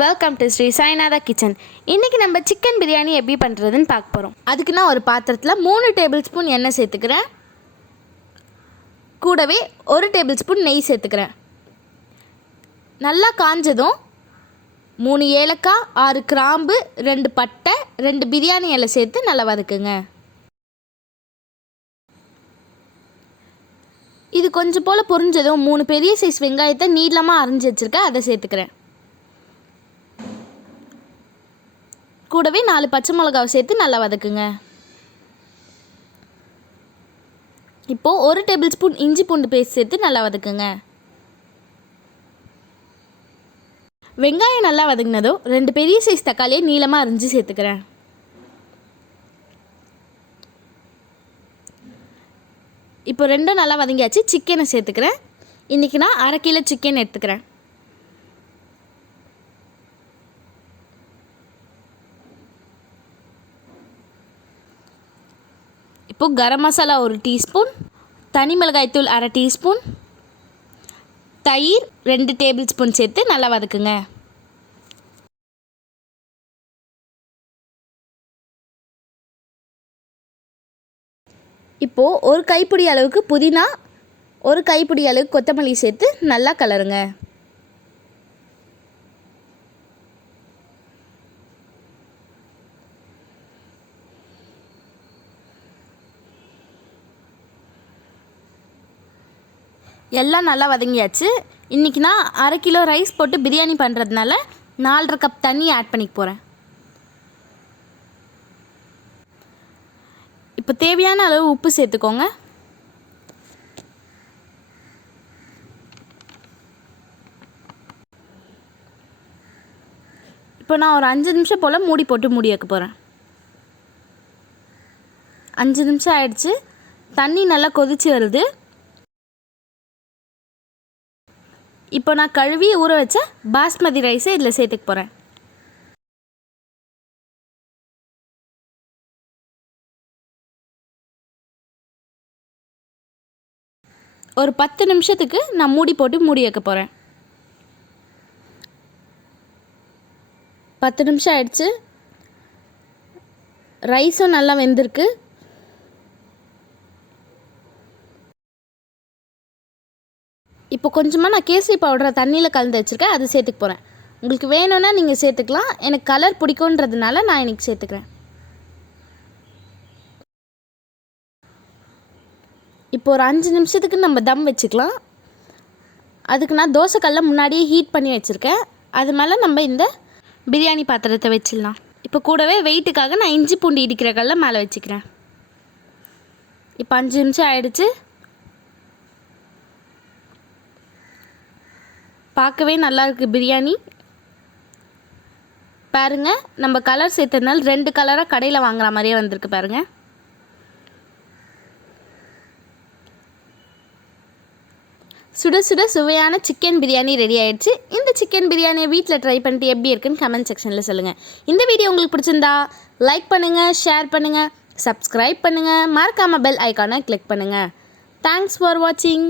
Welcome to Sri Sainatha kitchen. இன்றைக்கி நம்ம chicken biryani எப்படி பண்ணுறதுன்னு பார்க்க போகிறோம். அதுக்கு நான் ஒரு பாத்திரத்தில் 3 டேபிள் ஸ்பூன் எண்ணெய் சேர்த்துக்கிறேன். கூடவே 1 டேபிள் ஸ்பூன் நெய் சேர்த்துக்கிறேன். நல்லா காஞ்சதும் 3 ஏலக்காய், 6 கிராம்பு, 2 பட்டை, 2 பிரியாணி இலை சேர்த்து நல்லா வதக்குங்க. இது கொஞ்சம் போல் பொரிஞ்சதும் 3 பெரிய சைஸ் வெங்காயத்தை நீளமாக அரிஞ்சு வச்சுருக்கேன், அதை சேர்த்துக்கிறேன். கூடவே 4 பச்சை மிளகாவை சேர்த்து நல்லா வதக்குங்க. இப்போது 1 டேபிள் ஸ்பூன் இஞ்சி பூண்டு பேஸ்ட் சேர்த்து நல்லா வதக்குங்க. வெங்காயம் நல்லா வதங்கினதும் 2 பெரிய சைஸ் தக்காளியை நீளமாக அரிஞ்சு சேர்த்துக்கிறேன். இப்போ 2 நல்லா வதங்கியாச்சு. சிக்கனை சேர்த்துக்கிறேன். இன்றைக்கி நான் 1/2 கிலோ சிக்கன் எடுத்துக்கிறேன். இப்போது கரம் மசாலா 1 டீஸ்பூன், தனி மிளகாய்த்தூள் 1/2 டீஸ்பூன், தயிர் 2 டேபிள் ஸ்பூன் சேர்த்து நல்லா வதக்குங்க. இப்போது 1 கைப்பிடி அளவுக்கு புதினா, 1 கைப்பிடி அளவுக்கு கொத்தமல்லி சேர்த்து நல்லா கலருங்க. எல்லாம் நல்லா வதங்கியாச்சு. இன்றைக்கி நான் 1/2 கிலோ ரைஸ் போட்டு பிரியாணி பண்ணுறதுனால 4.5 கப் தண்ணி ஆட் பண்ணிக்க போகிறேன். இப்போ தேவையான அளவு உப்பு சேர்த்துக்கோங்க. இப்போ நான் ஒரு 5 நிமிஷம் போல் மூடி போட்டு மூடி வைக்க போகிறேன். 5 நிமிஷம் ஆயிடுச்சு. தண்ணி நல்லா கொதிச்சு வருது. இப்போ நான் கழுவி ஊற வச்ச பாஸ்மதி ரைஸை இதில் சேர்த்துக்க போகிறேன். ஒரு 10 நிமிஷத்துக்கு நான் மூடி போட்டு மூடி வைக்க போகிறேன். 10 நிமிஷம் ஆயிடுச்சு. ரைஸும் நல்லா வெந்திருக்கு. இப்போ கொஞ்சமாக நான் கேசரி பவுடரை தண்ணியில் கலந்து வச்சுருக்கேன், அது சேர்த்துக்க போகிறேன். உங்களுக்கு வேணும்னா நீங்கள் சேர்த்துக்கலாம். எனக்கு கலர் பிடிக்குன்றதுனால நான் இன்றைக்கி சேர்த்துக்கிறேன். இப்போ ஒரு 5 நிமிஷத்துக்கு நம்ம தம் வச்சுக்கலாம். அதுக்கு நான் தோசைக்கல்லை முன்னாடியே ஹீட் பண்ணி வச்சுருக்கேன். அது மேலே நம்ம இந்த பிரியாணி பாத்திரத்தை வச்சிடலாம். இப்போ கூடவே வெயிட்டுக்காக நான் இஞ்சி பூண்டு இடிக்கிற கல்லை மேலே வச்சுக்கிறேன். இப்போ 5 நிமிஷம் ஆயிடுச்சு. பார்க்கவே நல்லா இருக்குது பிரியாணி. பாருங்கள், நம்ம கலர் சேர்த்ததுனால 2 கலராக கடையில் வாங்குற மாதிரியே வந்திருக்கு பாருங்கள். சுட சுட சுவையான சிக்கன் பிரியாணி ரெடி ஆகிடுச்சு. இந்த சிக்கன் பிரியாணியை வீட்டில் ட்ரை பண்ணிட்டு எப்படி இருக்குன்னு கமெண்ட் செக்ஷனில் சொல்லுங்கள். இந்த வீடியோ உங்களுக்கு பிடிச்சிருந்தா லைக் பண்ணுங்கள், ஷேர் பண்ணுங்கள், சப்ஸ்கிரைப் பண்ணுங்கள், மறக்காமல் பெல் ஐக்கானை கிளிக் பண்ணுங்கள். தேங்க்ஸ் ஃபார் வாட்சிங்.